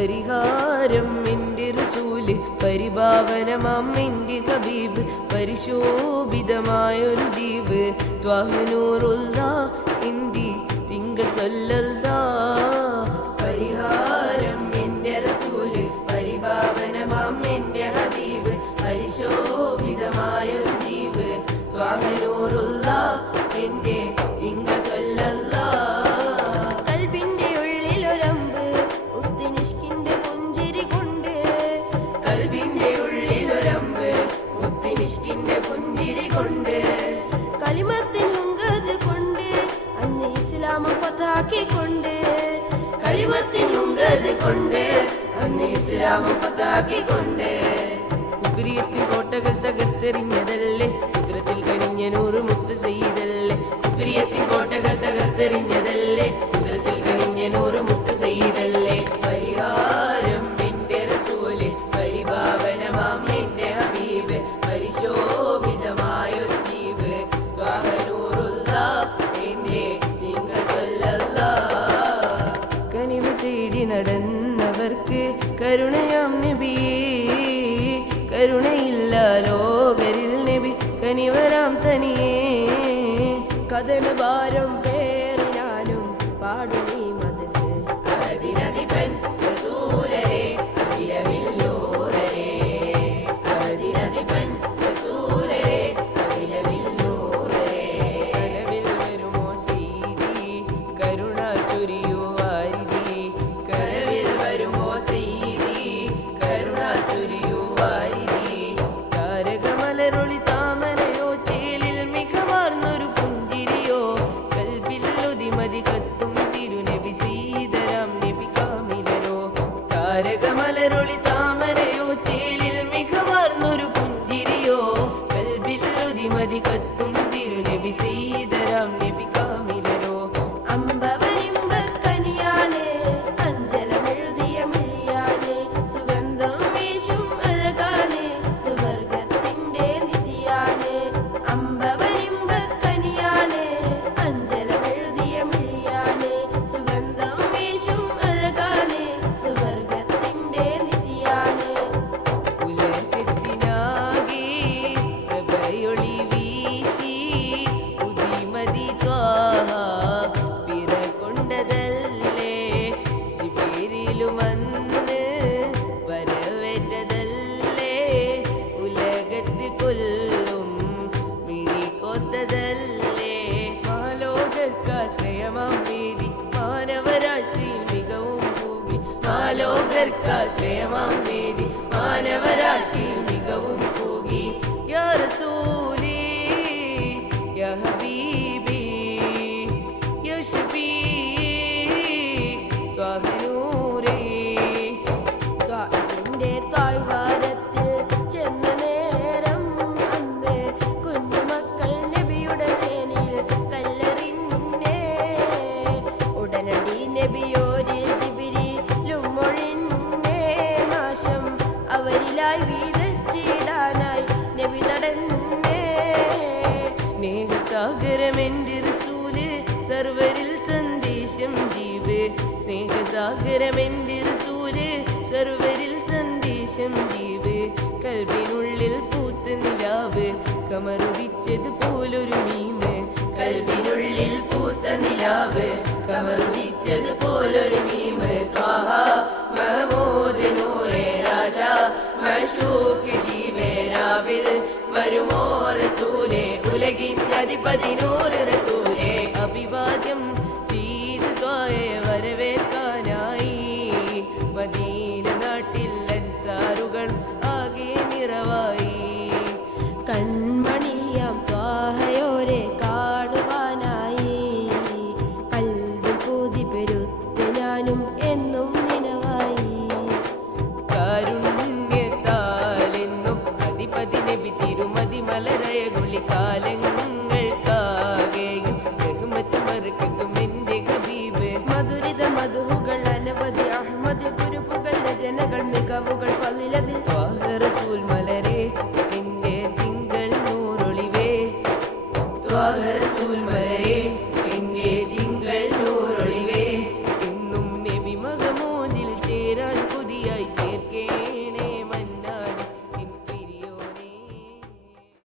പരിഹാരം എന്റെ റസൂൽ പരിഭാവനമാം എന്റെ ഹബീബ് പരിശോഭിതമായൊരു ജീവ്. ത്വാഹനൂറുള്ള എന്റെ തിങ്കൾ സൊല്ലല്ലാ പരിഹാരം എന്റെ റസൂൽ പരിഭാവനമാം എന്റെ ഹബീബ് പരിശോഭിതമായൊരു ജീവ്. ത്വാഹനൂറുള്ള എന്റെ കുഫിരിയത്തിൻ കോട്ടകൾ തകർത്തെറിഞ്ഞതല്ലേ? കുതിരത്തിൽ കനിഞ്ഞ നൂറ് മുത്ത് ചെയ്തല്ലേ കുഫിരിയത്തിൻ കോട്ടകൾ തകർത്തെറിഞ്ഞതല്ലേ? കുതിരത്തിൽ കനിഞ്ഞ നൂറ് മുത്ത് ചെയ്തല്ലേ കരുണയാം നബി. കരുണയില്ല ലോകരിൽ നബി. കനിവരാം തനിയേ. കഥന ഭാരം പേറിനാനും പാടുമീ മത് അതിനധിപൻ റസൂലരെ பேரொளி தாமரை உச்சி ഉലകത്തിൽ കൊല്ലും മിഴി കോർത്തതല്ലേ ആലോകർക്കാശ്രയമാം വേദി മാനവരാശിയിൽ മികവും പോകി ആലോകർക്കാശ്രയമാം വേദി മാനവരാശിയിൽ മികവും പോകി യാ റസൂലി സ്നേഹസാഗരമെന്റെ റസൂൽ സർവരിൽ സന്ദേശം ജീവ്. സ്നേഹസാഗരമെന്റെ റസൂൽ സർവരിൽ സന്ദേശം ജീവ്. കൽവിനുള്ളിൽ പൂത്ത നിലാവ്. കമറുദിച്ചത് പോലൊരു മീമ്. കൽവിനുള്ളിൽ പൂത്ത നിലാവ്. കമറുദിച്ചത് പോലൊരു മീമ്. ത്വാഹ മഹമൂദ് ഉലകിൻ അധിപതി നൂറ് റസൂലേ അഭിവാദ്യം ചെയ്തു ത്വായെ വരവേൽക്കാനായി. മദീന നാട്ടിൽ അൻസാറുകൾ ആകെ നിറവായി. കൺമണിയാം ത്വാഹയോരെ കാണുവാനായി. കൽവിൽ പൂതി പെരുത്ത് എന്നും നിലവായി. കാരുണ്യത്താലെന്നും മധുരിത മധുഹുകൾ അനവധി അഹമ്മദ് കുരുപ്പുകളുടെ രചനകൾ മികവുകൾ ഫലിലതിൽ